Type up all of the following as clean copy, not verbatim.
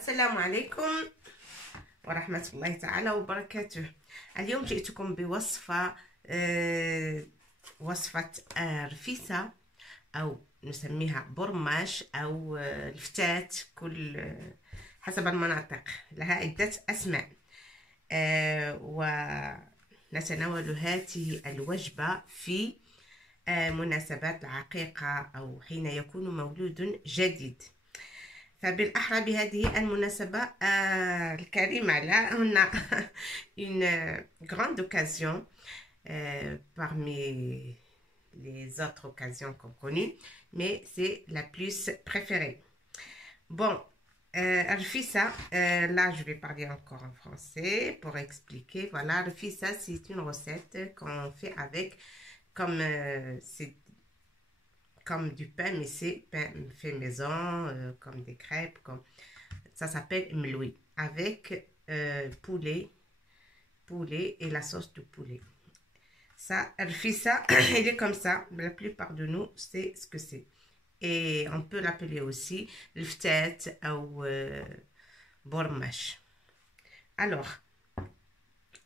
السلام عليكم ورحمة الله تعالى وبركاته. اليوم جئتكم بوصفة وصفة رفيسة أو نسميها برماش أو الفتات، كل حسب المناطق، لها عدة أسماء. ونتناول هذه الوجبة في مناسبات العقيقة أو حين يكون مولود جديد. فبالأحرى بهذه المناسبة الكريمة là, on a une grande occasion parmi les autres occasions qu'on connaît, mais c'est la plus préférée. Bon, Rfissa, là je vais parler encore en français pour expliquer. Voilà, Rfissa, c'est une recette qu'on fait avec, c'est comme du pain, mais c'est pain fait maison, comme des crêpes, comme ça s'appelle mloui, avec poulet et la sauce de poulet. Ça, Rfissa, il est comme ça. La plupart de nous, c'est ce que c'est. Et on peut l'appeler aussi le ftet ou bormash. Alors,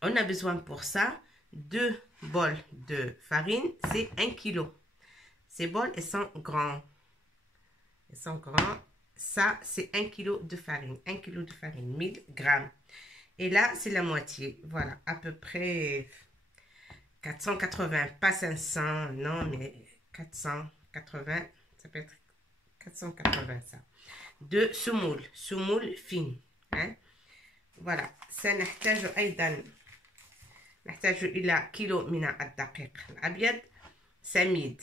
on a besoin pour ça 2 bols de farine, c'est 1 kg. Ces bols, elles sont grands. Ils sont grands. Ça, c'est 1 kg de farine. 1 kg de farine, 1000 grammes. Et là, c'est la moitié. Voilà, à peu près 480. Pas 500, non, mais 480. Ça peut être 480, ça. De semoule fine. Hein? Voilà. Ça, نحتاج أيضا إلى كيلو من الدقيق الأبيض سميد.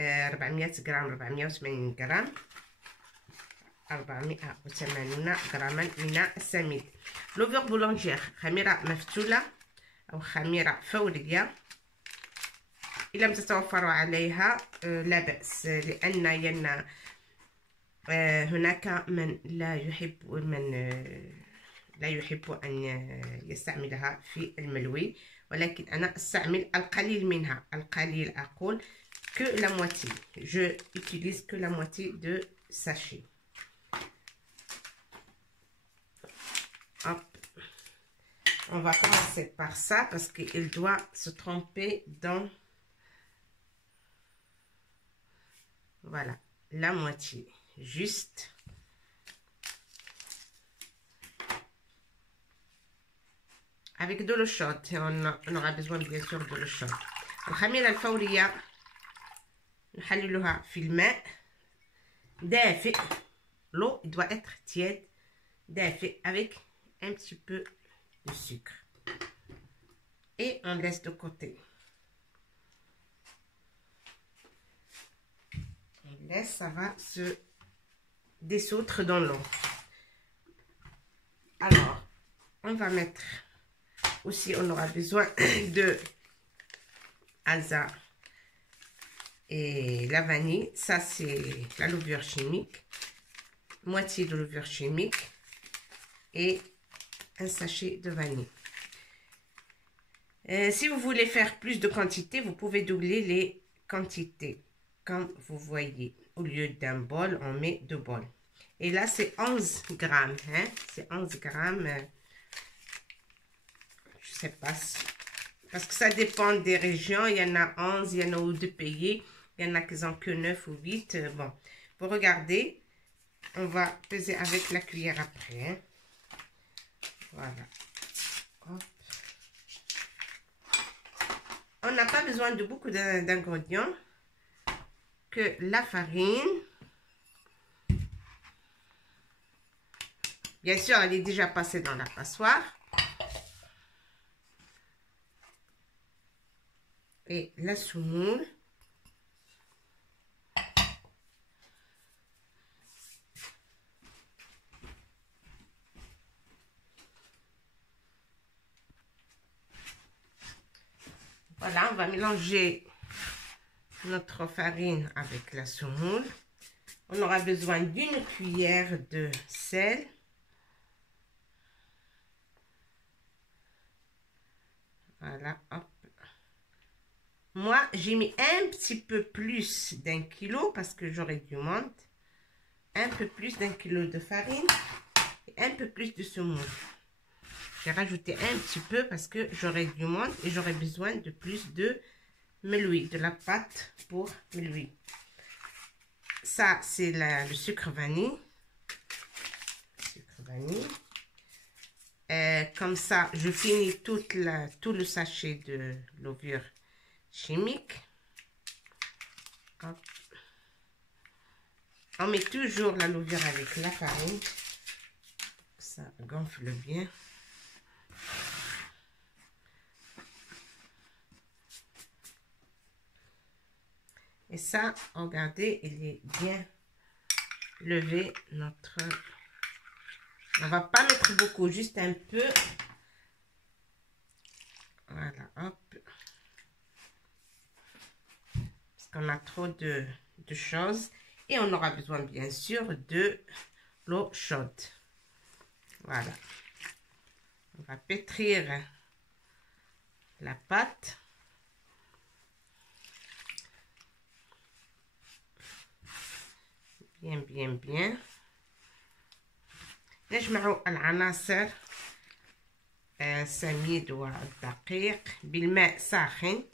400 غرام 480 غرام 480 غراما من السميد. لوفر بولونجير، خميرة مفتولة أو خميرة فورية. إن لم تتوفر عليها لا بأس، لأن هناك من لا يحب أن يستعملها في الملوي، ولكن أنا أستعمل القليل منها. القليل أقول que la moitié. Je utilise que la moitié de sachet. Hop. On va commencer par ça parce qu'il doit se tremper dans, voilà, la moitié. Juste. Avec de l'eau chaude. On aura besoin bien sûr de l'eau chaude. الخميرة الفورية نحللها في الماء دافئ. L'eau doit être tiède, دافئ, avec un petit peu de sucre. Et on laisse de côté. On laisse, ça va se dissoudre dans l'eau. Alors, on va mettre aussi, on aura besoin de alza et la vanille. Ça, c'est la levure chimique. Moitié de levure chimique et un sachet de vanille. Si vous voulez faire plus de quantité, vous pouvez doubler les quantités. Comme vous voyez, au lieu d'un bol, on met 2 bols. Et là, c'est 11 grammes. Hein? C'est 11 grammes. Je sais pas. Parce que ça dépend des régions. Il y en a 11, il y en a où de pays. Il y en a qui ont que 9 ou 8. Bon, pour regarder, on va peser avec la cuillère après. Hein. Voilà. Hop. On n'a pas besoin de beaucoup d'ingrédients. Que la farine. Bien sûr, elle est déjà passée dans la passoire. Et la semoule. Voilà, on va mélanger notre farine avec la semoule. On aura besoin d'une cuillère de sel. Voilà, hop. Moi, j'ai mis un petit peu plus d'1 kilo parce que j'aurais dû monter. un peu plus d'1 kg de farine et un peu plus de semoule. J'ai rajouté un petit peu parce que j'aurai du monde et j'aurai besoin de plus de meloui, de la pâte pour meloui. Ça, c'est le sucre vanille. Comme ça, je finis tout le sachet de levure chimique. Hop. On met toujours la levure avec la farine. Ça gonfle bien. Et ça, regardez, il est bien levé notre... On va pas mettre beaucoup, juste un peu. Voilà, hop. Parce qu'on a trop de choses. Et on aura besoin, bien sûr, de l'eau chaude. Voilà. On va pétrir la pâte. Bien, bien, bien. نجمع العناصر السميد والدقيق بالماء ساخن،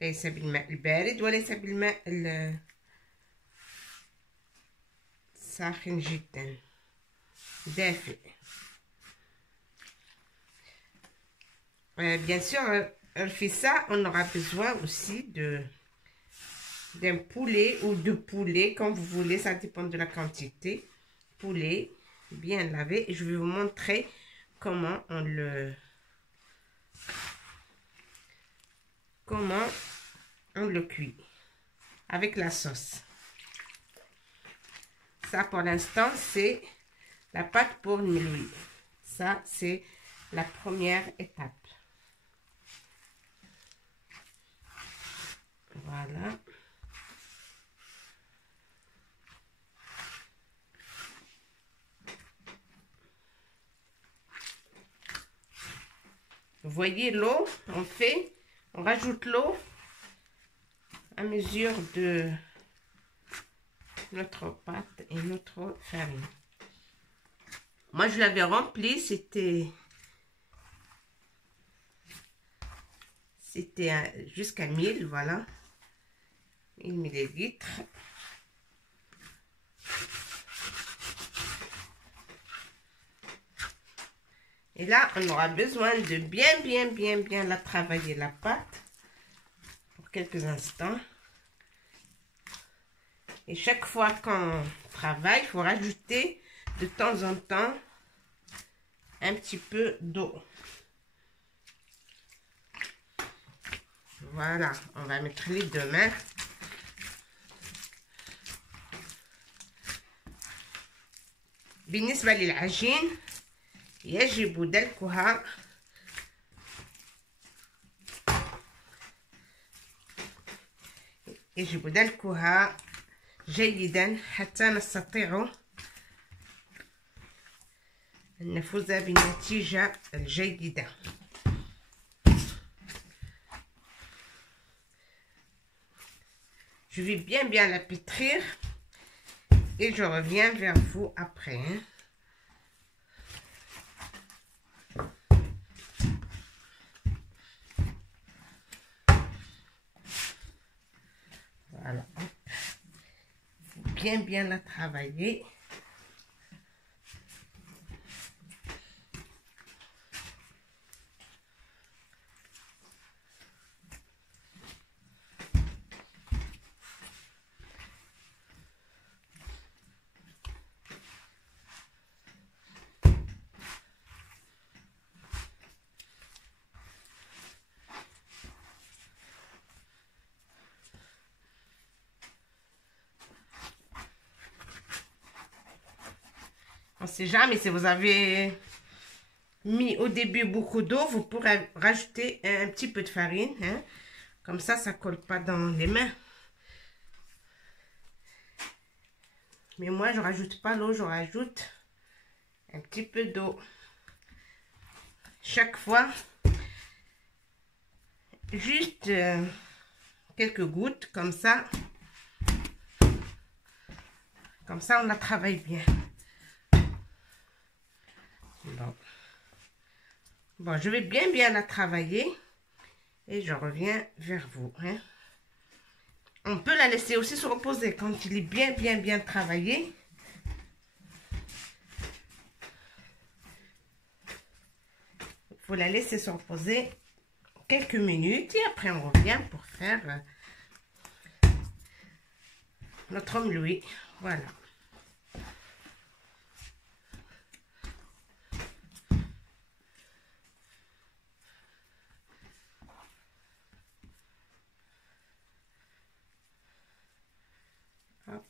ليس بالماء البارد وليس بالماء الساخن جدا دافئ. Bien sûr, fait ça, on aura besoin aussi d'un poulet ou de poulet, comme vous voulez, ça dépend de la quantité. Poulet bien lavé. Et je vais vous montrer comment on le cuit avec la sauce. Ça, pour l'instant, c'est la pâte pour meloui. Ça, c'est la première étape. Voilà. Vous voyez l'eau, on rajoute l'eau à mesure de notre pâte et notre farine. Moi, je l'avais rempli, c'était jusqu'à 1000, voilà. 1000 millilitres. Et là, on aura besoin de bien la travailler, la pâte, pour quelques instants. Et chaque fois qu'on travaille, il faut rajouter de temps en temps un petit peu d'eau. Voilà, on va mettre les deux mains. بالنسبة للعجين يجب دلكها جيدا حتى نستطيع أن نفوز بالنتيجة الجيدة. Je vais bien la pétrir et je reviens vers vous après. Hein. Voilà. Bien la travailler. On ne sait jamais, si vous avez mis au début beaucoup d'eau, vous pourrez rajouter un petit peu de farine. Hein? Comme ça ne colle pas dans les mains. Mais moi, je ne rajoute pas l'eau, je rajoute un petit peu d'eau. Chaque fois, juste quelques gouttes, comme ça. Comme ça, on la travaille bien. Bon, je vais bien la travailler. Et je reviens vers vous. Hein. On peut la laisser aussi se reposer quand il est bien travaillé. Il faut la laisser se reposer quelques minutes. Et après, on revient pour faire notre omelette. Voilà. Hop.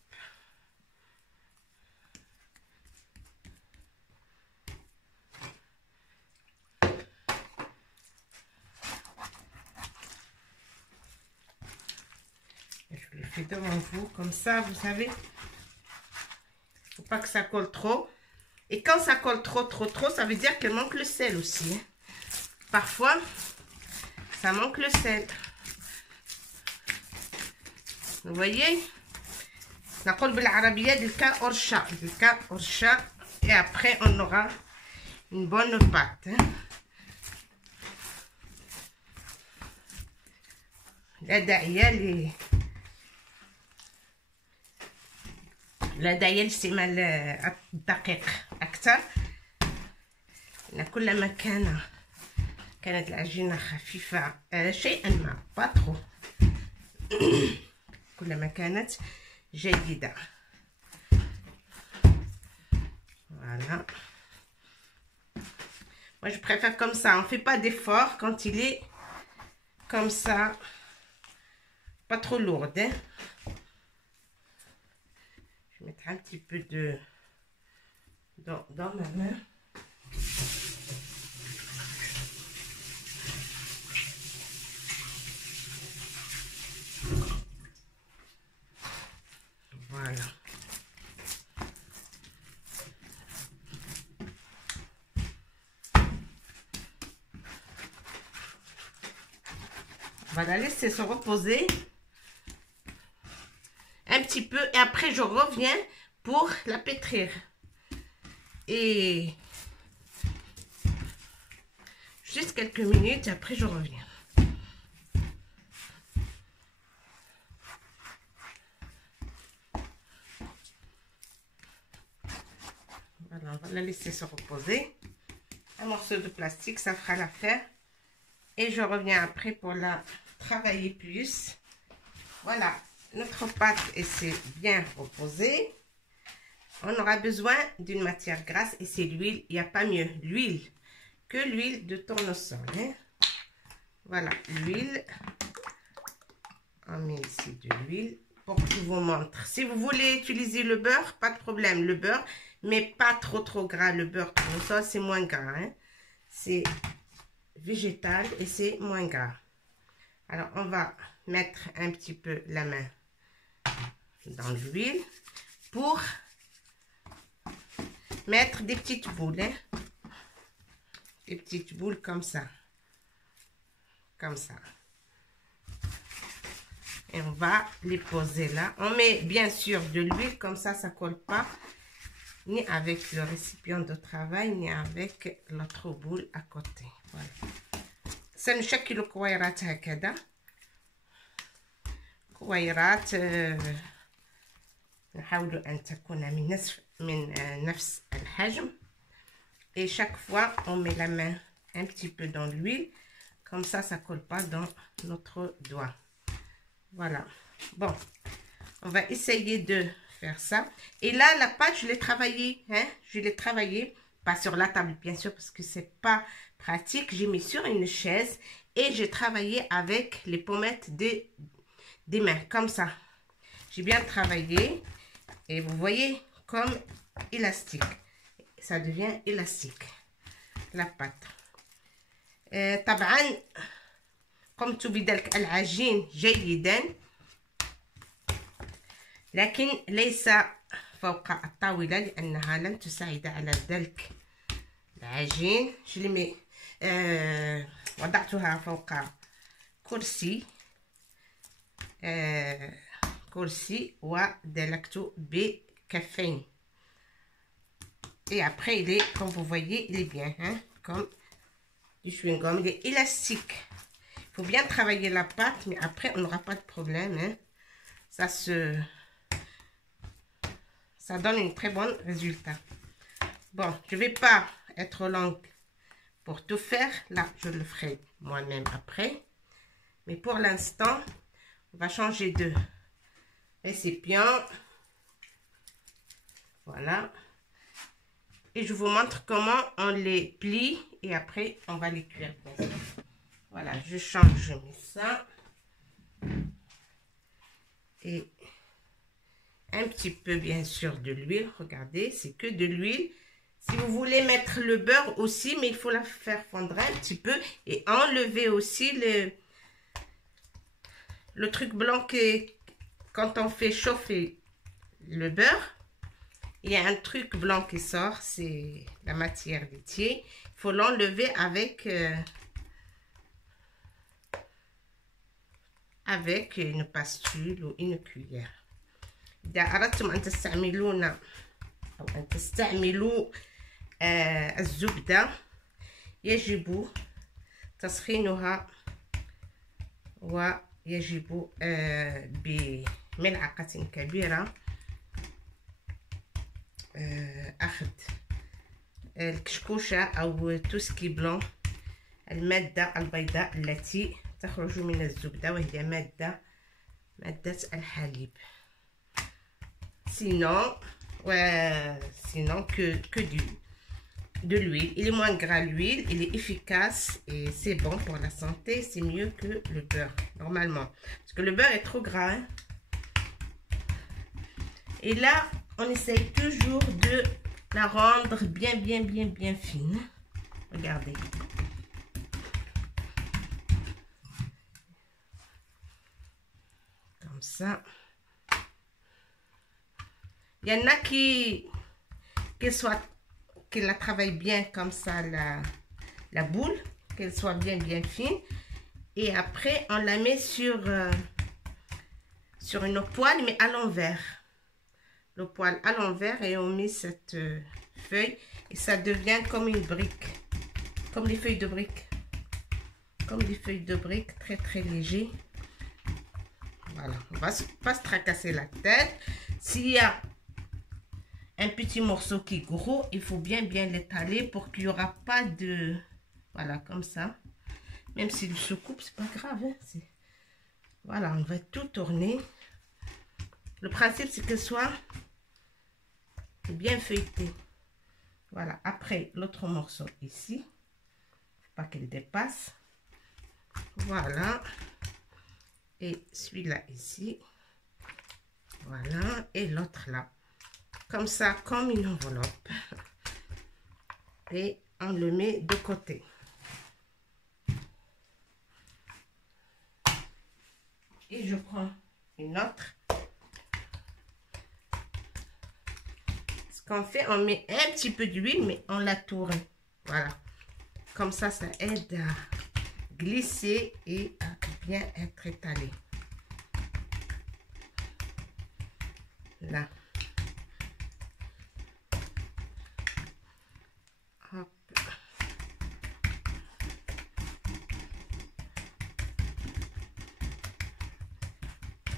Je le fais devant vous, comme ça, vous savez. Il ne faut pas que ça colle trop. Et quand ça colle trop, ça veut dire qu'il manque le sel aussi. Hein. Parfois, ça manque le sel. Vous voyez? نقول بالعربية دلكا أرشا et après on aura une bonne pâte. Hein. لا داعي لاستعمال الدقيق أكثر. كلما كانت العجينة خفيفة شيئا ما باترو كلما كانت جيدة. Voilà. Moi je préfère comme ça. On ne fait pas d'effort quand il est comme ça. Pas trop lourde. Hein. Je vais mettre un petit peu de dans ma main. Voilà. On va la laisser se reposer un petit peu et après je reviens pour la pétrir. Et juste quelques minutes et après je reviens. Voilà, on va la laisser se reposer. Un morceau de plastique, ça fera l'affaire. Et je reviens après pour la travailler plus. Voilà, notre pâte s'est bien reposée. On aura besoin d'une matière grasse et c'est l'huile. Il n'y a pas mieux l'huile que l'huile de tournesol. Hein. Voilà, l'huile. On met ici de l'huile pour que je vous montre. Si vous voulez utiliser le beurre, pas de problème, le beurre, mais pas trop gras. Le beurre tournesol, c'est moins gras. Hein. C'est végétal et c'est moins gras. Alors, on va mettre un petit peu la main dans l'huile pour mettre des petites boules. Hein. Des petites boules comme ça. Comme ça. Et on va les poser là. On met bien sûr de l'huile, comme ça ne colle pas ni avec le récipient de travail, ni avec l'autre boule à côté. Voilà. سنشكل كويرات هكذا. كويرات نحاول أن تكون من نفس الحجم. Et chaque fois, on met la main un petit peu dans l'huile. Comme ça ne colle pas dans notre doigt. Voilà. Bon, on va essayer de faire ça. Et là, la pâte, je l'ai travaillée. Hein? Je l'ai travaillée. Pas sur la table, bien sûr, parce que c'est pas pratique. J'ai mis sur une chaise et j'ai travaillé avec les pommettes des mains. Comme ça. J'ai bien travaillé. Et vous voyez, comme élastique. Ça devient élastique. La pâte. طبعا قمت بدلك العجين جيدا لكن ليس فوق الطاولة لأنها لن تساعد على دلك العجين. وضعتها فوق كرسي كرسي ودلكته بكفين. Et après, il est, comme vous voyez, il est bien, hein, comme du chewing-gum. Il est élastique. Il faut bien travailler la pâte, mais après, on n'aura pas de problème. Hein. Ça donne un très bon résultat. Bon, je ne vais pas être longue pour tout faire. Là, je le ferai moi-même après. Mais pour l'instant, on va changer de récipient. Voilà. Et je vous montre comment on les plie et après on va les cuire. Voilà, je change, je mets ça. Et un petit peu bien sûr de l'huile. Regardez, c'est que de l'huile. Si vous voulez mettre le beurre aussi, mais il faut la faire fondre un petit peu. Et enlever aussi le truc blanc que quand on fait chauffer le beurre. Il y a un truc blanc qui sort, c'est la matière laitière. Il faut l'enlever avec une pastule ou une cuillère. إذا أردتم أن تستعملون أو أن تستعملوا الزبدة يجب تسخينها ويجب بملعقة كبيرة أخذ الكشكوشة أو توسكي بلون المادة البيضاء التي تخرج من الزبدة وهي مادة الحليب. Sinon que de l'huile. Il est moins gras l'huile, il est efficace et c'est bon pour la santé. C'est mieux que le beurre normalement. Parce que le beurre est trop gras. Hein? Et là, on essaye toujours de la rendre bien fine. Regardez. Comme ça. Il y en a qui la travaillent bien comme ça, la boule, qu'elle soit bien fine. Et après, on la met sur une poêle, mais à l'envers. Le poêle à l'envers et on met cette feuille et ça devient comme une brique. Comme des feuilles de briques. Comme des feuilles de briques, très léger. Voilà, on va pas se tracasser la tête. S'il y a un petit morceau qui est gros, il faut bien l'étaler pour qu'il n'y aura pas de... Voilà, comme ça. Même s'il se coupe, c'est pas grave. Hein, voilà, on va tout tourner. Le principe, c'est qu'elle soit bien feuilletée. Voilà, après, l'autre morceau ici. Faut pas qu'elle dépasse. Voilà. Et celui-là ici. Voilà. Et l'autre là. Comme ça, comme une enveloppe. Et on le met de côté. Et je prends une autre. Ce qu'on fait, on met un petit peu d'huile, mais on la tourne. Voilà. Comme ça, ça aide à glisser et à bien être étalé. Là. Hop.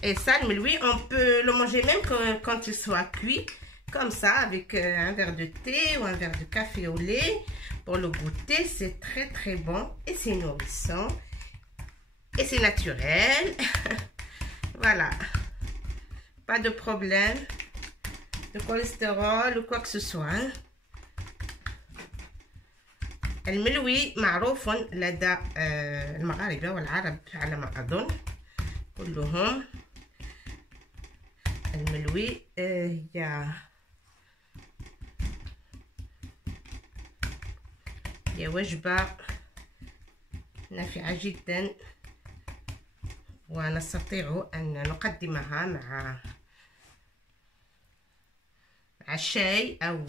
Et ça, mais oui, on peut le manger même quand il soit cuit, comme ça, avec un verre de thé ou un verre de café au lait. Pour le goûter, c'est très bon et c'est nourrissant. Et c'est naturel. Voilà. Pas de problème de cholestérol ou quoi que ce soit. Hein. الملوي معروف لدى المغاربة والعرب على ما أظن كلهم. الملوي هي وجبة نافعة جدا ونستطيع أن نقدمها مع الشاي أو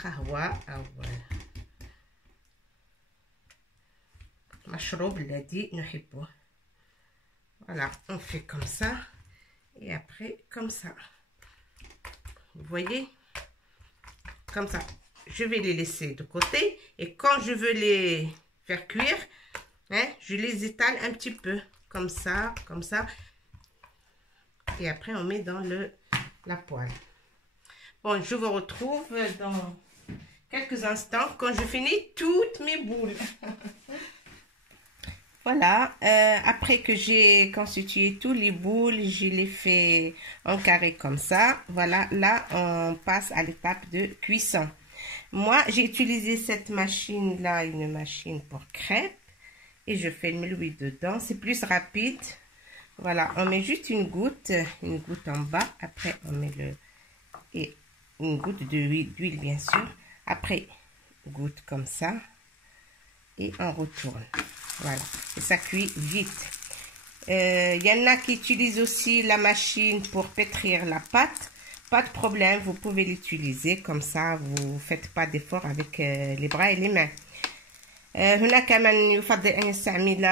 قهوة أو مشروب الذي نحبه. Voilà, on fait comme ça. Et après, comme ça. Vous voyez? Comme ça. Je vais les laisser de côté. Et quand je veux les faire cuire, hein, je les étale un petit peu. Comme ça, comme ça. Et après, on met dans la poêle. Bon, je vous retrouve dans quelques instants quand je finis toutes mes boules. Voilà, après que j'ai constitué tous les boules, je les fais en carré comme ça. Voilà, là, on passe à l'étape de cuisson. Moi, j'ai utilisé cette machine-là, une machine pour crêpes. Et je fais le l'huile dedans. C'est plus rapide. Voilà, on met juste une goutte en bas. Après, on met une goutte d'huile, bien sûr. Après, goutte comme ça. Et on retourne. Voilà, et ça cuit vite. Y en a qui utilisent aussi la machine pour pétrir la pâte. Pas de problème, vous pouvez l'utiliser. Comme ça, vous ne faites pas d'effort avec les bras et les mains. هناك من يفضل أن يستعمل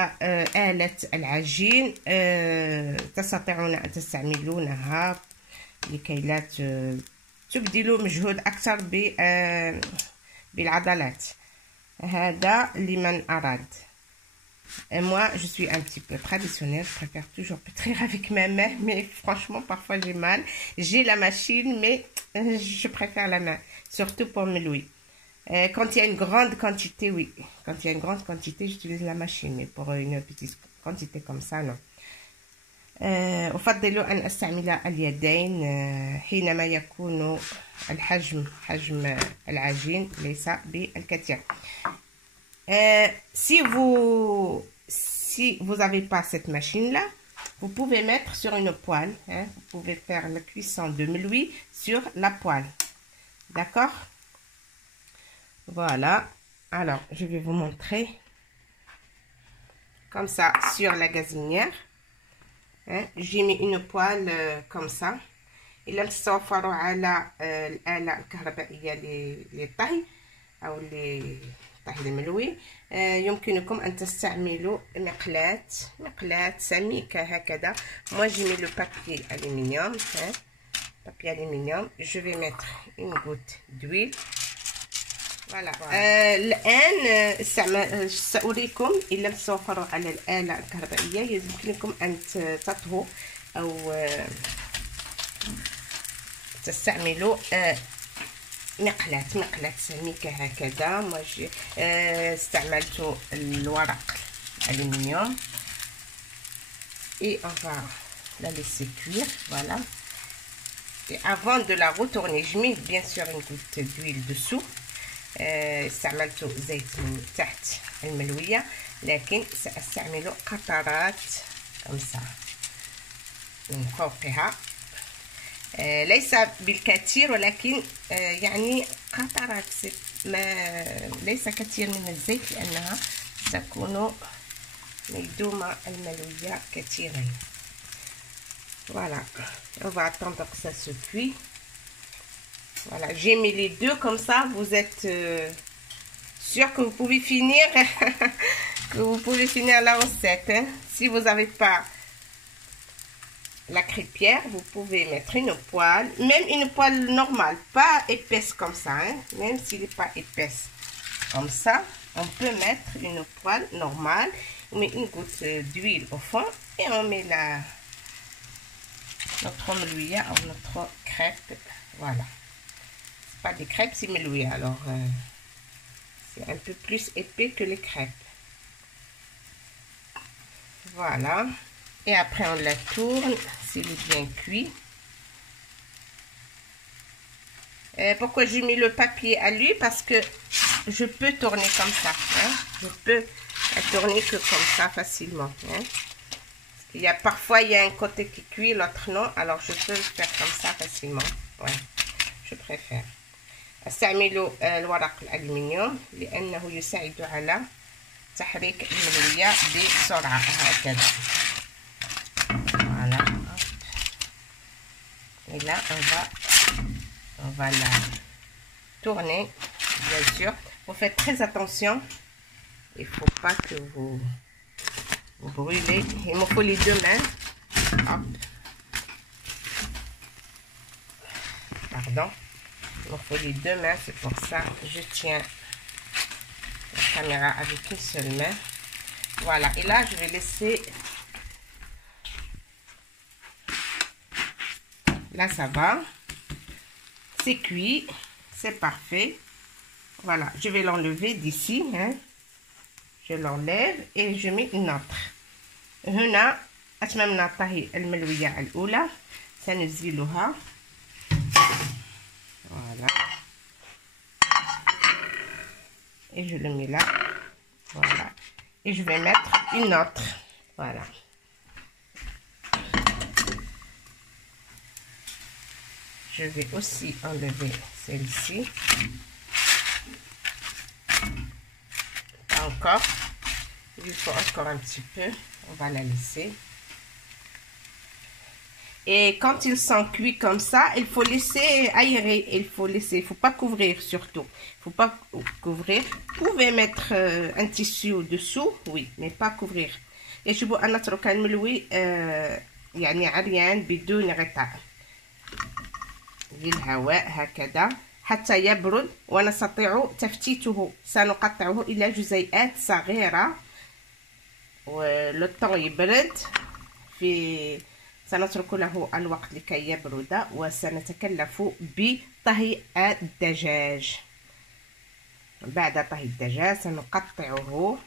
آلة العجين تستطيعون أن تستعملونها لكي لا تبذلوا مجهود أكثر بالعضلات. هذا لمن أراد. Et moi, je suis un petit peu traditionnelle. Je préfère toujours pétrir avec ma main. Mais franchement, parfois, j'ai mal. J'ai la machine, mais je préfère la main. Surtout pour me louer. Quand il y a une grande quantité, oui. Quand il y a une grande quantité, j'utilise la machine. Mais pour une petite quantité comme ça, non. أفضل أن أستعمل اليدين حينما يكون حجم العجين ليس بالكثير. Si vous n'avez pas cette machine-là, vous pouvez mettre sur une poêle. Hein, vous pouvez faire la cuisson de meloui sur la poêle. D'accord? Voilà. Alors, je vais vous montrer. Comme ça, sur la gazinière. Hein, j'ai mis une poêle comme ça. إلا تتوفروا على الآلة الكهربائية للطهي أو لطهي الملوي يمكنكم أن تستعملوا مقلاة سميكة هكذا. Moi j'ai mis le papier aluminium, hein, papier aluminium. Je vais mettre une goutte d'huile. Voilà. الآن سأريكم إن لم تتوفروا على الآلة الكهربائية يمكنكم أن تطهوا أو تستعملوا مقلاة سميكة هكذا. moi استعملت الورق الألمنيوم et on va la laisser cuire. Voilà. Et avant de la retourner, je mets bien sûr une goutte d'huile dessous. استعملت زيت من تحت الملوية لكن سأستعمل قطرات خمسة من فوقها. ليس بالكثير ولكن يعني قطرات ليس كثير من الزيت لأنها تكون ميدومة الملوية كثيرا. Voilà, on va attendre que ça se cuit. Voilà, j'ai mis les deux comme ça, vous êtes sûr que vous pouvez finir la recette. Hein. Si vous n'avez pas la crêpière, vous pouvez mettre une poêle, même une poêle normale, pas épaisse comme ça, hein. Même s'il n'est pas épaisse comme ça, on peut mettre une poêle normale, on met une goutte d'huile au fond et on met notre melouïa ou notre crêpe. Voilà. Pas des crêpes, c'est melouïa, alors c'est un peu plus épais que les crêpes. Voilà. Et après on la tourne, s'il est bien cuit. Pourquoi j'ai mis le papier à lui? Parce que je peux tourner comme ça. Hein? Je peux la tourner que comme ça facilement. Hein? Parfois il y a un côté qui cuit, l'autre non. Alors je peux le faire comme ça facilement. Ouais, je préfère. استعملوا الورق الألمنيوم لأنه يساعد على تحريك الملوية بسرعة هكذا. Voilà. Et là on va la tourner, bien sûr. Vous faites très attention. Il ne faut pas que vous vous brûlez. Il me faut les deux mains. Hop. Pardon. Il me faut les deux mains, c'est pour ça que je tiens la caméra avec une seule main. Voilà, et là je vais laisser. Là ça va. C'est cuit, c'est parfait. Voilà, je vais l'enlever d'ici. Hein. Je l'enlève et je mets une autre. هنا أتممنا طهي الملوية الأولى سنزيلها. Voilà. Et je le mets là. Voilà. Et je vais mettre une autre. Voilà. Je vais aussi enlever celle-ci. Encore. Il faut encore un petit peu. On va la laisser. Et quand ils sont cuits comme ça, il faut laisser aérer. Il faut pas couvrir surtout. Il faut pas couvrir. Vous pouvez mettre un tissu au-dessous, oui, mais pas couvrir. يجب أن نترك الملوي يعني عريان بدون غطاء بالهواء هكذا حتى يبرد ونستطيع تفتيته. سنقطعه إلى جزيئات صغيرة والطعم يبرد سنترك له الوقت لكي يبرد وسنتكلف بطهي الدجاج. بعد طهي الدجاج سنقطعه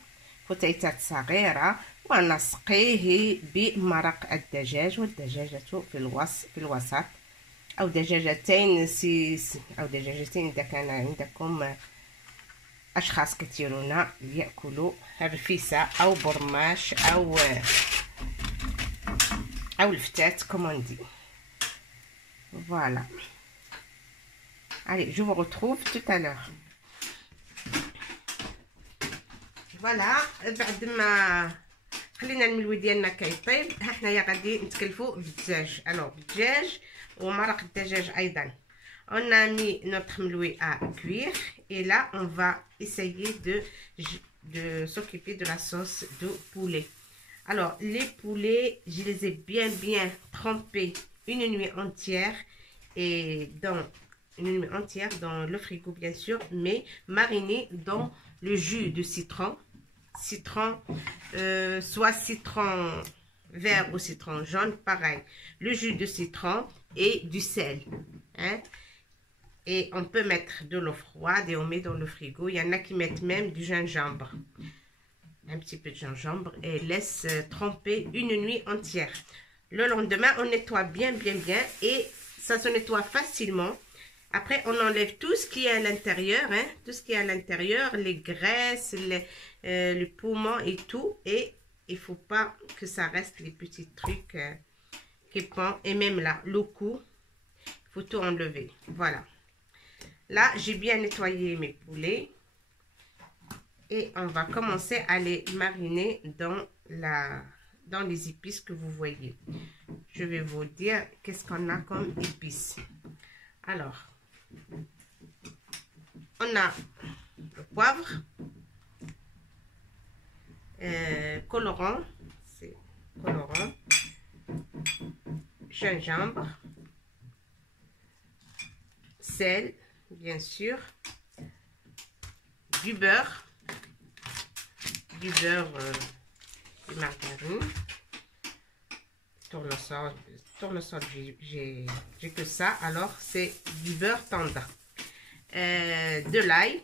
فتيتات صغيرة ونسقيه بمرق الدجاج والدجاجة في الوسط أو دجاجتين أو دجاجتين إذا كان عندكم أشخاص كثيرون يأكلوا رفيسة أو برماش أو الفتات comme on dit. Voilà. Allez, je vous retrouve tout à l'heure. Voilà. بعد ما خلينا الملوي ديالنا كيطيب حنايا غادي نتكلفوا بالدجاج. الوغ بالدجاج ومرق الدجاج ايضا. On a mis notre meloui à cuire et là on va essayer de s'occuper de la sauce de poulet. Alors les poulets, je les ai bien trempés une nuit entière et dans le frigo bien sûr, mais marinés dans le jus de citron, soit citron vert ou citron jaune, pareil, le jus de citron et du sel, hein? Et on peut mettre de l'eau froide et on met dans le frigo. Il y en a qui mettent même du gingembre, un petit peu de gingembre, et laisse tremper une nuit entière. Le lendemain on nettoie bien et ça se nettoie facilement. Après on enlève tout ce qui est à l'intérieur, hein, tout ce qui est à l'intérieur, les graisses, les poumons et tout, et il faut pas que ça reste les petits trucs qui pendent, et même là le cou, il faut tout enlever. Voilà, là j'ai bien nettoyé mes poulets et on va commencer à les mariner dans les épices que vous voyez. Je vais vous dire qu'est-ce qu'on a comme épices. Alors on a le poivre, colorant, c'est colorant, gingembre, sel, bien sûr, du beurre, de margarine, tournesol, j'ai que ça, alors c'est du beurre tendre, de l'ail.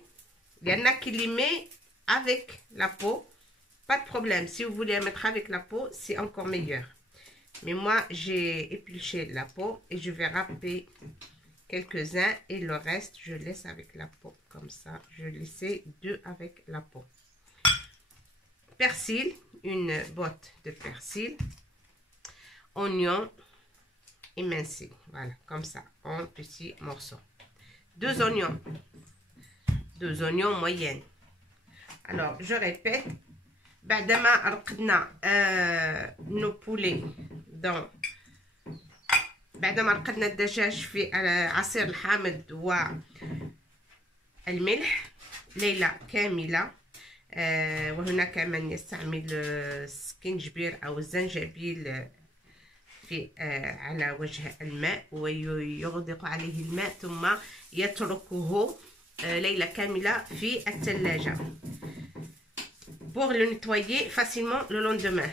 Il y en a qui les met avec la peau, pas de problème. Si vous voulez mettre avec la peau, c'est encore meilleur. Mais moi, j'ai épluché la peau et je vais râper quelques-uns et le reste, je laisse avec la peau. Comme ça, je laisse deux avec la peau. Persil, une botte de persil. Oignon émincé, voilà, comme ça, en petits morceaux. Deux oignons moyennes. Alors, je répète, بعدما رقدنا nos poulets dans بعدما رقدنا الدجاج في عصير الحامض والملح ليلة كاملة، وهناك من يستعمل السكينجبير أو الزنجبيل في على وجه الماء ويغدق عليه الماء ثم يتركه ليلة كاملة في الثلاجة pour le nettoyer facilement le lendemain.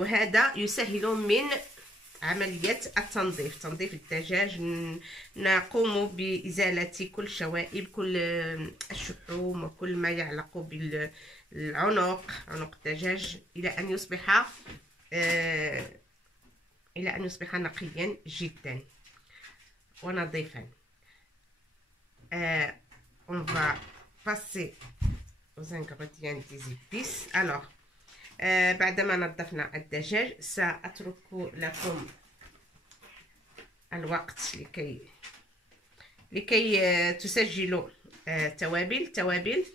وهذا يسهل من عملية التنظيف. تنظيف الدجاج نقوم بإزالة كل شوائب، كل الشحوم وكل ما يعلق بالعنق، عنق الدجاج، إلى أن يصبح نقيا جدا ونظيفا. On va passer aux ingrédients des épices. Alors بعدما نظفنا الدجاج سأترك لكم الوقت لكي تسجلوا توابل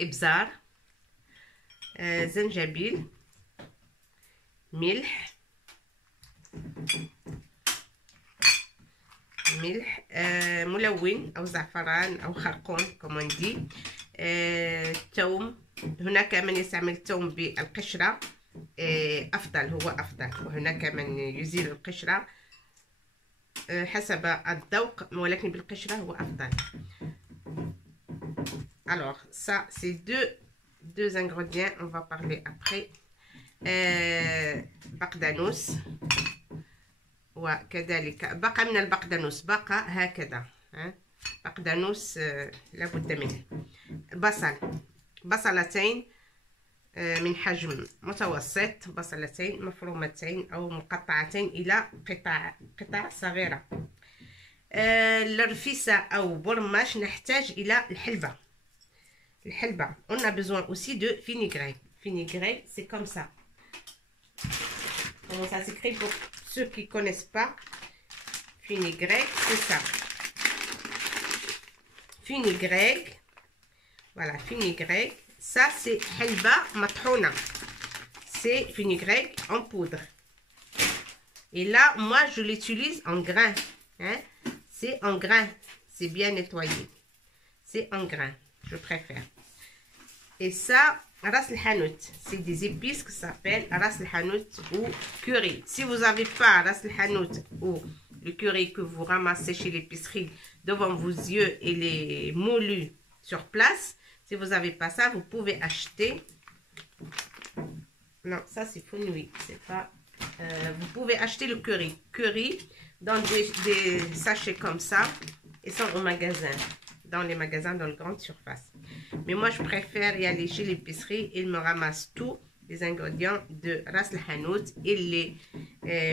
إبزار، زنجبيل، ملح، ملون أو زعفران أو خرقوم كما ندي، توم. هناك من يستعمل الثوم بالقشرة أفضل، هو أفضل، وهناك من يزيل القشرة حسب الذوق، ولكن بالقشرة هو أفضل. Alors ça c'est deux ingrédients, on va parler après. بقدانوس، وكذلك بقى من البقدانوس، بقى هكذا بقدانوس لابد منه. بصلتين من حجم متوسط، بصلتين مفرومتين أو مقطعتين إلى قطع صغيرة. الرفيسة أو برماش نحتاج إلى الحلبة. On a besoin aussi de vinaigrette. Vinaigrette, c'est comme ça. Comment ça s'écrit pour ceux qui ne connaissent pas? Vinaigrette, c'est ça. Vinaigrette. Voilà, vinaigrette. Ça, c'est halba matrona. C'est vinaigrette en poudre. Et là, moi, je l'utilise en grain. Hein? C'est en grain. C'est bien nettoyé. C'est en grain. Je préfère. Et ça, ras el hanout, c'est des épices qui s'appellent ras el hanout ou curry. Si vous n'avez pas ras el hanout ou le curry que vous ramassez chez l'épicerie devant vos yeux et les moulus sur place, si vous n'avez pas ça, vous pouvez acheter. Non, ça c'est fenouil, c'est pas. Vous pouvez acheter le curry dans des sachets comme ça et sont au magasin. Dans les magasins, dans les grandes surfaces. Mais moi, je préfère y aller chez l'épicerie. Ils me ramassent tous les ingrédients de ras el hanout et les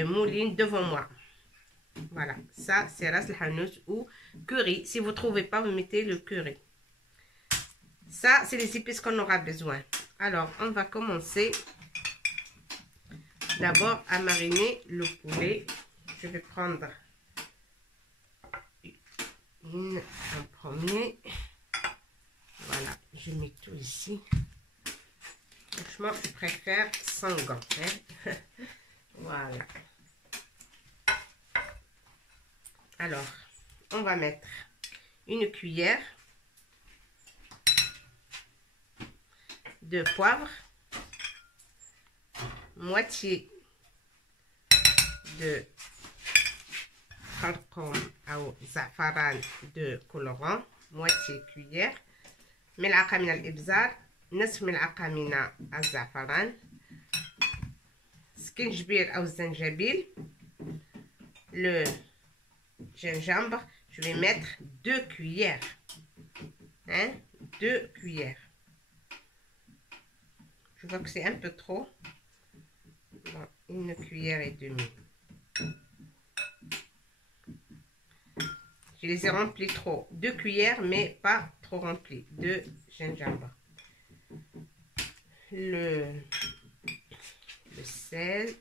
moulines devant moi. Voilà, ça, c'est ras el hanout ou curry. Si vous ne trouvez pas, vous mettez le curry. Ça, c'est les épices qu'on aura besoin. Alors, on va commencer d'abord à mariner le poulet. Je vais prendre un premier. Voilà, je mets tout ici. Franchement, je préfère sans gants. Hein? Voilà. Alors, on va mettre une cuillère de poivre, moitié de خرقوم أو زعفران de colorant، moitié cuillère، ملعقة من الإبزار، نصف ملعقة من الزعفران، سكينجبير أو الزنجبيل، le gingembre. Je vais mettre 2 cuillères, hein, 2 cuillères. Je vois que c'est un peu trop. Bon, 1 cuillère et demie. Je les ai remplis trop. 2 cuillères, mais pas trop remplis. De gingembre. Le sel.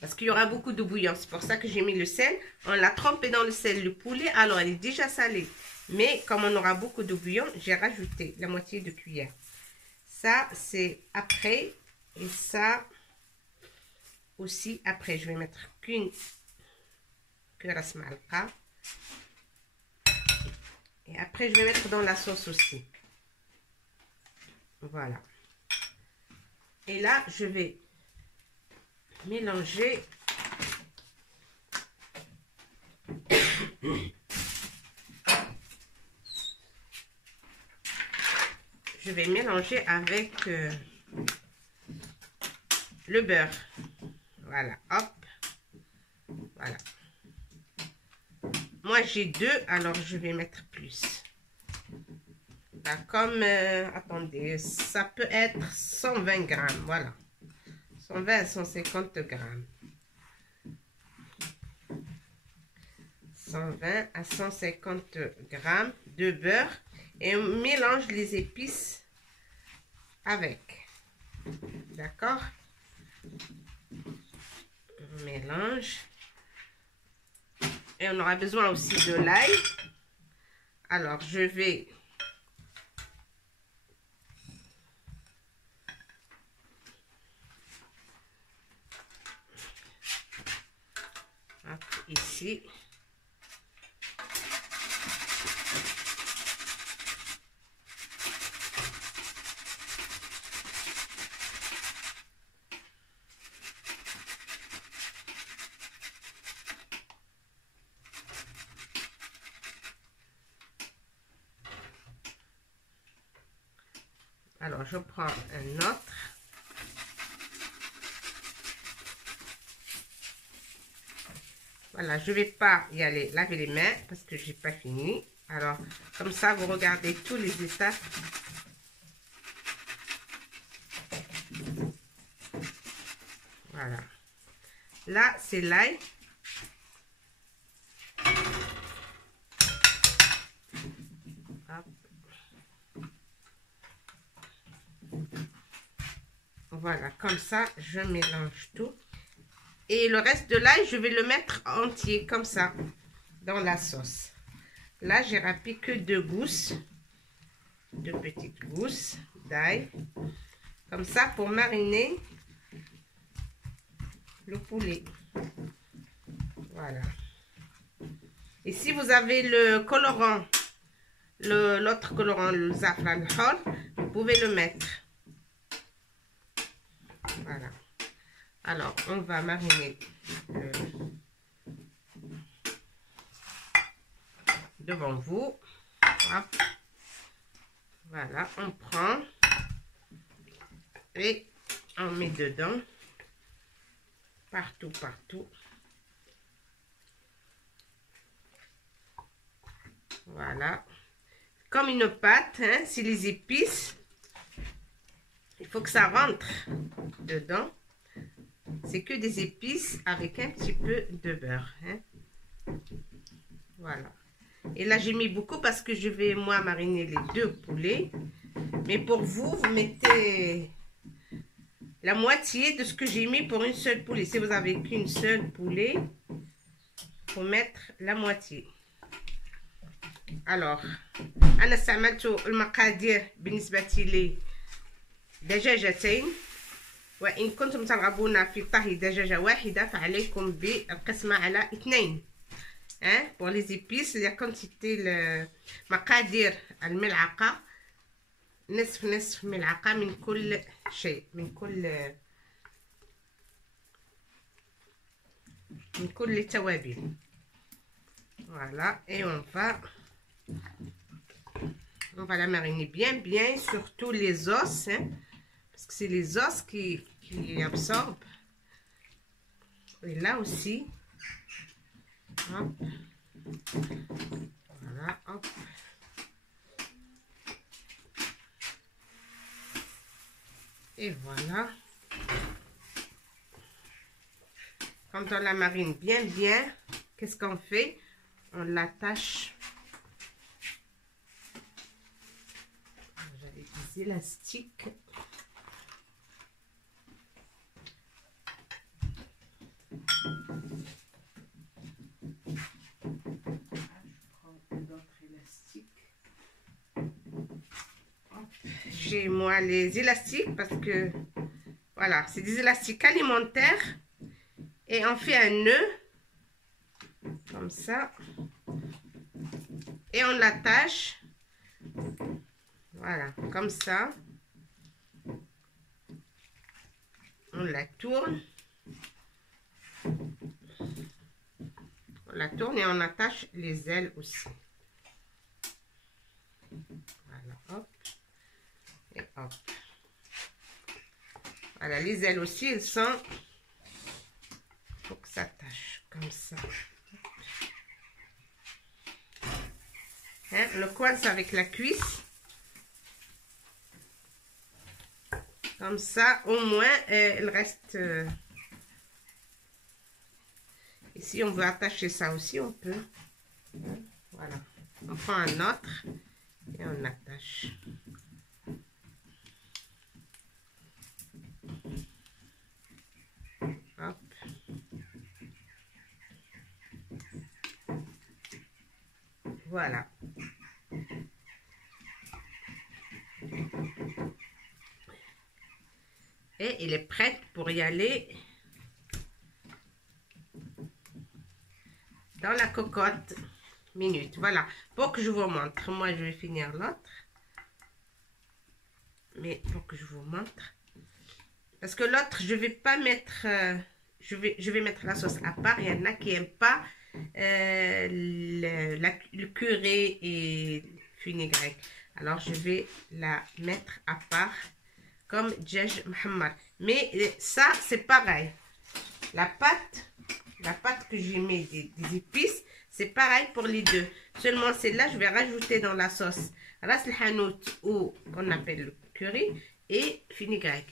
Parce qu'il y aura beaucoup de bouillon. C'est pour ça que j'ai mis le sel. On l'a trempé dans le sel, le poulet. Alors, elle est déjà salée. Mais comme on aura beaucoup de bouillon, j'ai rajouté la moitié de cuillère. Ça, c'est après. Et ça... aussi après je vais mettre que ras malqa. Et après, je vais mettre dans la sauce aussi. Voilà. Et là, je vais mélanger. Je vais mélanger avec le beurre. Voilà, hop. Voilà. Moi, j'ai 2, alors je vais mettre plus. Là, comme, attendez, ça peut être 120 grammes, voilà. 120 à 150 grammes. 120 à 150 grammes de beurre. Et on mélange les épices avec. D'accord? On mélange. Et on aura besoin aussi de l'ail. Alors, je vais... Hop, ici. Alors, je prends un autre. Voilà, je ne vais pas y aller laver les mains parce que je n'ai pas fini. Alors, comme ça, vous regardez tous les étapes. Voilà. Là, c'est l'ail. Voilà, comme ça, je mélange tout. Et le reste de l'ail, je vais le mettre entier, comme ça, dans la sauce. Là, j'ai râpé que 2 gousses, 2 petites gousses d'ail. Comme ça, pour mariner le poulet. Voilà. Et si vous avez le colorant, l'autre colorant, le zafran hor, vous pouvez le mettre. Voilà. Alors, on va mariner devant vous. Hop. Voilà, on prend et on met dedans. Partout, partout. Voilà. Comme une pâte, hein, c'est les épices. Il faut que ça rentre dedans. C'est que des épices avec un petit peu de beurre. Hein. Voilà. Et là, j'ai mis beaucoup parce que je vais, moi, mariner les 2 poulets. Mais pour vous, vous mettez la moitié de ce que j'ai mis pour une seule poulet. Si vous n'avez qu'une seule poulet, il faut mettre la moitié. Alors, أنا استعملت المقادير بالنسبة لي دجاجتين، وإن كنتم ترغبون في طهي دجاجة واحدة فعليكم بالقسمة على 2. Hein? Pour les épices, la quantité, المقادير الملعقة نصف ملعقة من كل شيء، من كل التوابل. Voilà, et on va la mariner bien, surtout les os, hein, parce que c'est les os qui absorbent. Et là aussi, hop, voilà, hop. Et voilà. Quand on la marine bien, qu'est-ce qu'on fait? On l'attache. J'avais des élastiques. J'ai moi les élastiques parce que voilà, c'est des élastiques alimentaires et on fait un nœud comme ça et on l'attache. Voilà, comme ça. On la tourne. On la tourne et on attache les ailes aussi. Voilà, hop. Et hop. Voilà, les ailes aussi, elles sont... Il faut que ça attache comme ça. Hein, le coince avec la cuisse. Comme ça, au moins, elle reste... Et si on veut attacher ça aussi, on peut. Hein, voilà. On prend un autre et on attache. Hop. Voilà. Et il est prêt pour y aller dans la cocotte minute. Voilà, pour que je vous montre, moi je vais finir l'autre, mais pour que je vous montre, parce que l'autre je vais pas mettre, je vais mettre la sauce à part. Il y en a qui n'aiment pas le curry et fenugrec, alors je vais la mettre à part comme Djej Mohammed. Mais ça c'est pareil, la pâte que j'ai mis des épices, c'est pareil pour les deux. Seulement celle-là, je vais rajouter dans la sauce ras el hanout, ou qu'on appelle le curry, et fenugrec.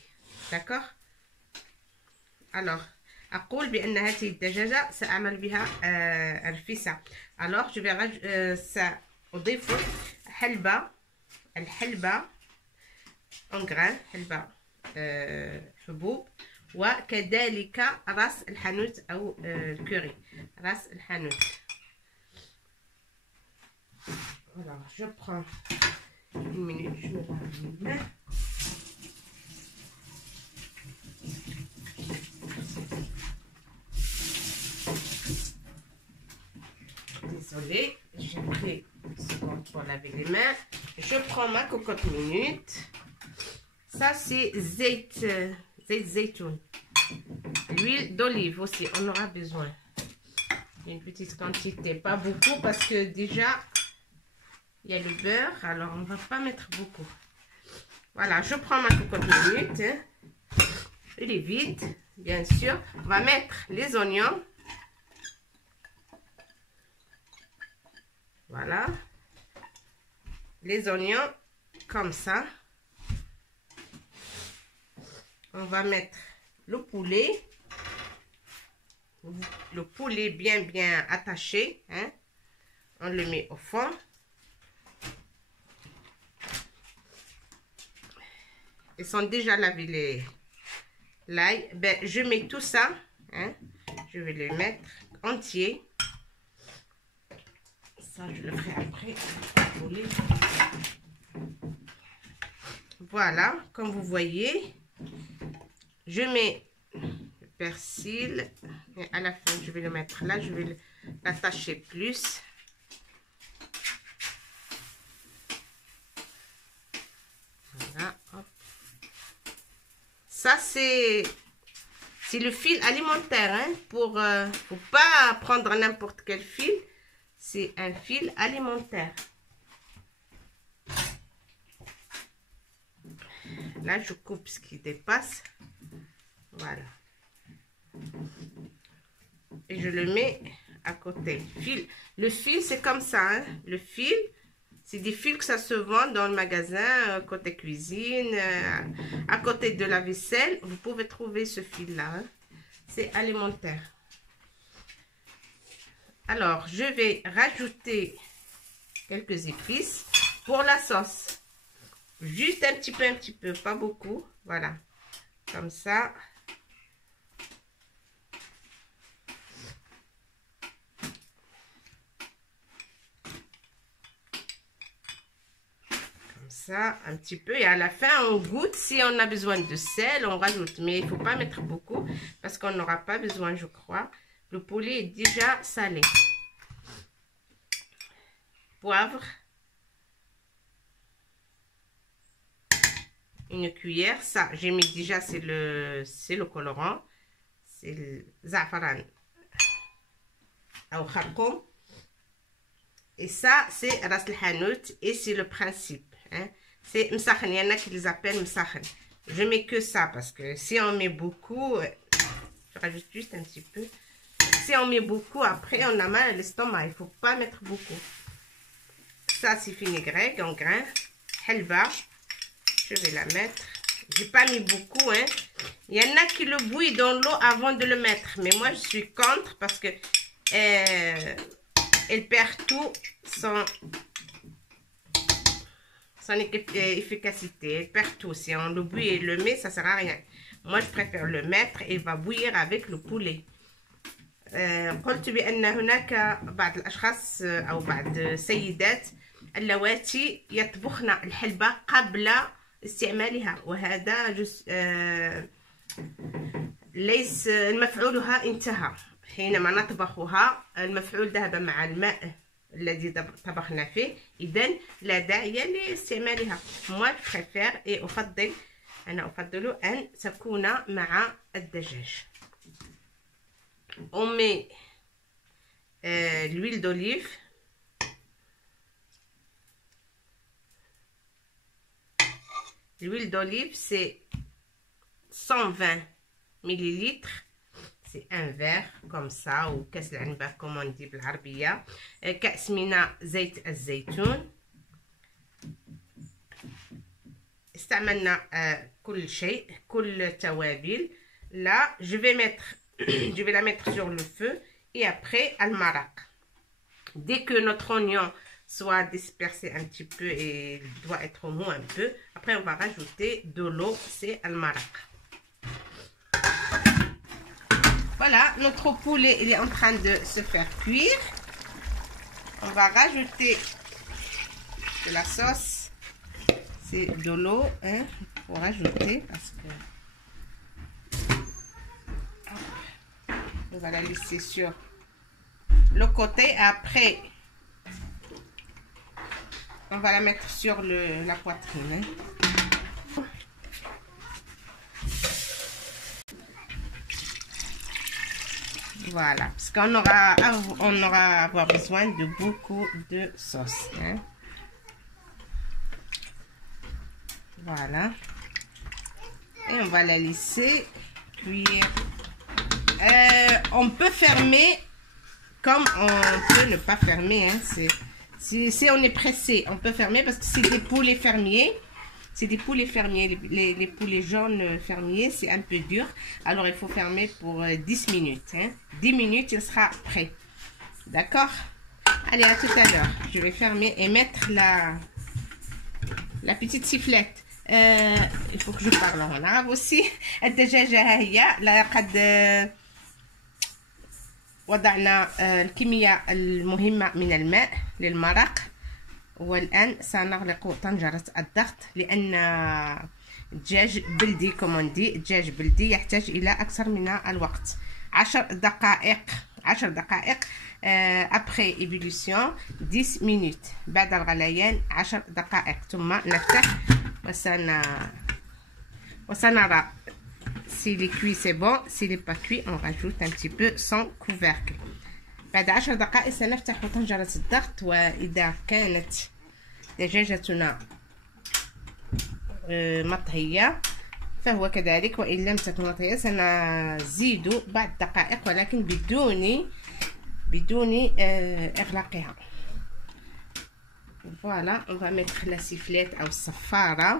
D'accord? Alors, أقول بأن هذه الدجاجة سأعمل بها الرفيسة. Alors, je vais سأضيف الحلبة en grain, حلبة حبوب، وكذلك راس الحانوت أو الكوري، راس الحانوت. Alors, je prends une minute, je me lave les mains. Désolée, j'ai pris une seconde pour laver les mains. Je prends ma cocotte minute. Ça, c'est zait zaytoun. L'huile d'olive aussi, on aura besoin. Une petite quantité, pas beaucoup, parce que déjà, il y a le beurre, alors on ne va pas mettre beaucoup. Voilà, je prends ma cocotte minute. Elle est vide, bien sûr. On va mettre les oignons. Voilà. Les oignons, comme ça. On va mettre le poulet. Le poulet bien attaché. Hein? On le met au fond. Ils sont déjà lavés l'ail. Ben, je mets tout ça. Hein? Je vais le mettre entier. Ça, je le ferai après. Voilà, comme vous voyez, je mets le persil. Et à la fin, je vais le mettre là. Je vais l'attacher plus. Voilà, hop. Ça, c'est le fil alimentaire. Hein, faut pas prendre n'importe quel fil. C'est un fil alimentaire. Là, je coupe ce qui dépasse. Voilà. Et je le mets à côté. Le fil, c'est comme ça. Hein? Le fil, c'est des fils que ça se vend dans le magasin, côté cuisine, à côté de la vaisselle. Vous pouvez trouver ce fil-là. Hein? C'est alimentaire. Alors, je vais rajouter quelques épices pour la sauce. Juste un petit peu, pas beaucoup. Voilà, comme ça. Comme ça, un petit peu. Et à la fin, on goûte. Si on a besoin de sel, on rajoute. Mais il ne faut pas mettre beaucoup parce qu'on n'aura pas besoin, je crois. Le poulet est déjà salé. poivre, une cuillère. Ça, j'ai mis déjà, c'est le colorant, c'est le za'faran ou kharkoum. Et ça, c'est ras el hanout et c'est le principe. Hein. C'est msakhen, il y en a qui les appellent msakhen. Je mets que ça parce que si on met beaucoup, je rajoute juste un petit peu. Si on met beaucoup, après on a mal à l'estomac. Il ne faut pas mettre beaucoup. Ça, c'est fenugrec en grain. Helva. Je vais la mettre. J'ai pas mis beaucoup. Hein. Il y en a qui le bouillent dans l'eau avant de le mettre. Mais moi, je suis contre parce que elle perd tout son efficacité. Elle perd tout. Si on le bouille et le met, ça ne sert à rien. Moi, je préfère le mettre et va bouillir avec le poulet. قلت بأن هناك بعض الأشخاص أو بعض السيدات اللواتي يطبخن الحلبة قبل استعمالها، وهذا ليس مفعولها انتهى. حينما نطبخها المفعول ذهب مع الماء الذي طبخنا فيه، إذن لا داعي لاستعمالها. moi je préfère et أنا أفضل أن تكون مع الدجاج. On met l'huile d'olive. L'huile d'olive, c'est 120 millilitres. C'est un verre comme ça, ou كاس العنبة comme on dit بالعربية. كأس من زيت الزيتون. استعملنا كل شيء، كل توابل. Là, je vais la mettre sur le feu et après al maraq. Dès que notre oignon soit dispersé un petit peu et doit être mou un peu, après on va rajouter de l'eau, c'est al maraq. Voilà, notre poulet il est en train de se faire cuire. On va rajouter de la sauce, c'est de l'eau, hein, pour rajouter parce que on va la laisser sur le côté. Après, on va la mettre sur la poitrine. Hein. Voilà, parce qu'on aura avoir besoin de beaucoup de sauce. Hein. Voilà. Et on va la laisser cuire. On peut fermer comme on peut ne pas fermer. Hein. Si on est pressé, on peut fermer parce que c'est des poulets fermiers. C'est des poulets fermiers. Les poulets jaunes fermiers, c'est un peu dur. Alors, il faut fermer pour 10 minutes. Hein. 10 minutes, il sera prêt. D'accord? Allez, à tout à l'heure. Je vais fermer et mettre la petite sifflette. Il faut que je parle en arabe aussi. الدجاجة هي لقد وضعنا الكمية المهمة من الماء للمرق، والآن سنغلق طنجرة الضغط لأن الدجاج بلدي كوموندي، الدجاج بلدي يحتاج إلى أكثر من الوقت. 10 دقائق après ébullition 10 minutes بعد الغليان 10 دقائق ثم نفتح وسنرى si les cuits c'est bon. Si n'est pas cuit on rajoute un petit peu sans couvercle. بعد 10 دقائق سنفتح طنجرة الضغط، وإذا كانت دجاجتنا مطهية فهو كذلك، وإن لم تكن مطهية سنزيد بعد دقائق ولكن بدون إغلاقها. Voilà, on va mettre la sifflette au safara.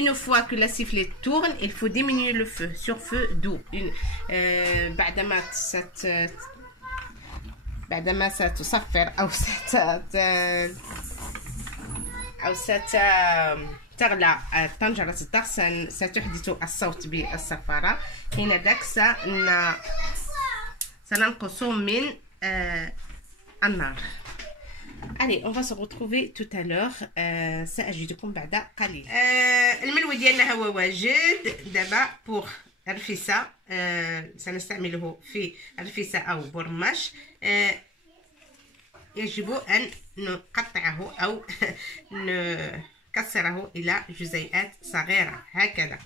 Une fois que la sifflette tourne, il faut diminuer le feu sur feu doux. بعدما ستصفر أو ستغلى طنجرة الضغط ستحدث الصوت بالصفارة. حينذاك سننقص من النار. Allez, on va se retrouver tout à l'heure. سأجدكم بعد قليل. الملوي ديالنا هو واجد دابا بور الرفيسة. سنستعمله في الرفيسة أو برماش. يجب أن نقطعه أو نكسره إلى جزيئات صغيرة هكذا،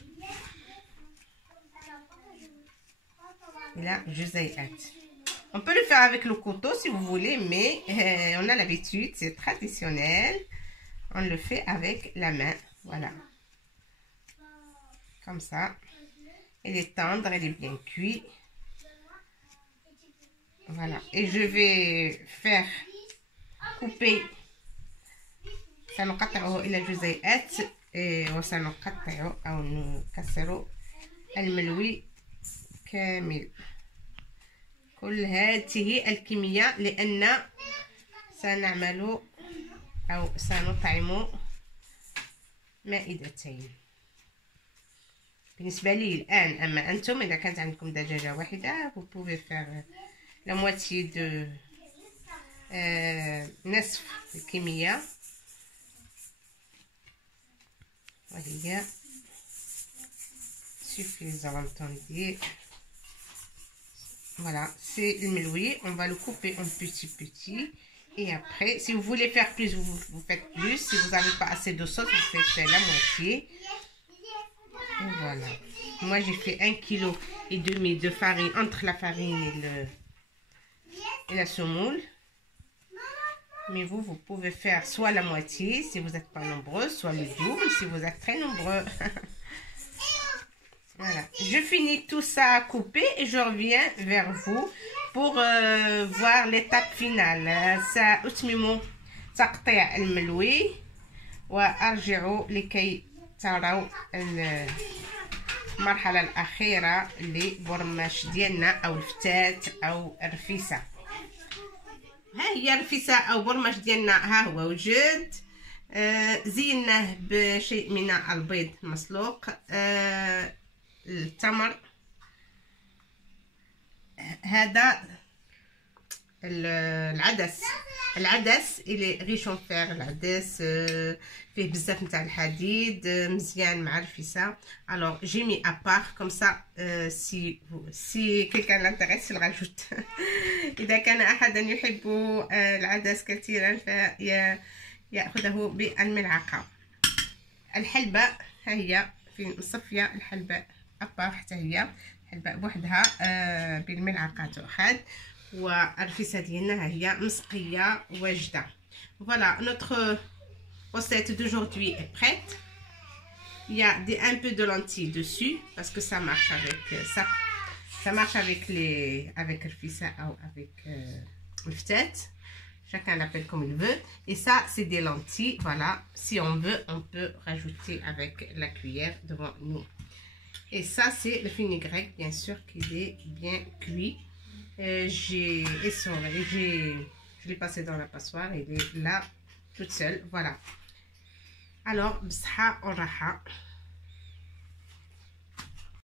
إلى جزيئات. On peut le faire avec le couteau si vous voulez, mais on a l'habitude, c'est traditionnel. On le fait avec la main, voilà. Comme ça. Il est tendre, il est bien cuit. Voilà. Et je vais faire couper. سنقطعه إلى جزيئات وسنقطعه أو نكسره الملوي كامل. كل هذه الكمية لأن سنعمل أو سنطعم مائدتين بالنسبة لي الآن. أما أنتم إذا كانت عندكم دجاجة واحدة vous pouvez faire la moitié de نصف الكمية وهي suffisant. Entendez. Voilà, c'est le meloui. On va le couper en petits. Et après, si vous voulez faire plus, vous faites plus. Si vous n'avez pas assez de sauce, vous faites la moitié. Et voilà. Moi, j'ai fait 1,5 kg de farine entre la farine et la semoule. Mais vous pouvez faire soit la moitié si vous n'êtes pas nombreux, soit le double si vous êtes très nombreux. Voilà, je finis tout ça à couper et je reviens vers vous pour voir l'étape finale. سأتمم تقطيع الملوي وأرجع لكي تروا المرحلة الأخيرة لبرماش ديالنا أو الفتات أو الرفيسة. ها هي الرفيسة أو برماش ديالنا، ها هو وجد. زيناه بشيء من البيض مسلوق، التمر، هذا العدس اللي ريش اون فير. العدس فيه بزاف نتاع الحديد، مزيان مع الرفيسه. الوغ جي مي ابار كوم سا سي كيلكان لانتيريس الغاجوت. اذا كان احدا يحب العدس كثيرا فيأخذه بالملعقه. الحلبة ها هي في مصفيه، الحلبة ابار حتى هي الحلبة بوحدها بالملعقه تؤخذ، والرفيسه ديالنا هي مسقيه واجده. Voilà, notre recette d'aujourd'hui est prête. Il y a un peu de lentilles dessus parce que ça marche avec ça marche avec avec الرفيسه ou avec le ftet. Chacun l'appelle comme il veut. Et ça, c'est des lentilles. Voilà, si on veut, on peut rajouter avec la cuillère devant nous. Et ça, c'est le fenugrec, bien sûr, qui est bien cuit. J'ai essoré, je l'ai passé dans la passoire. Il est là, toute seule. Voilà. Alors, bsha oraha.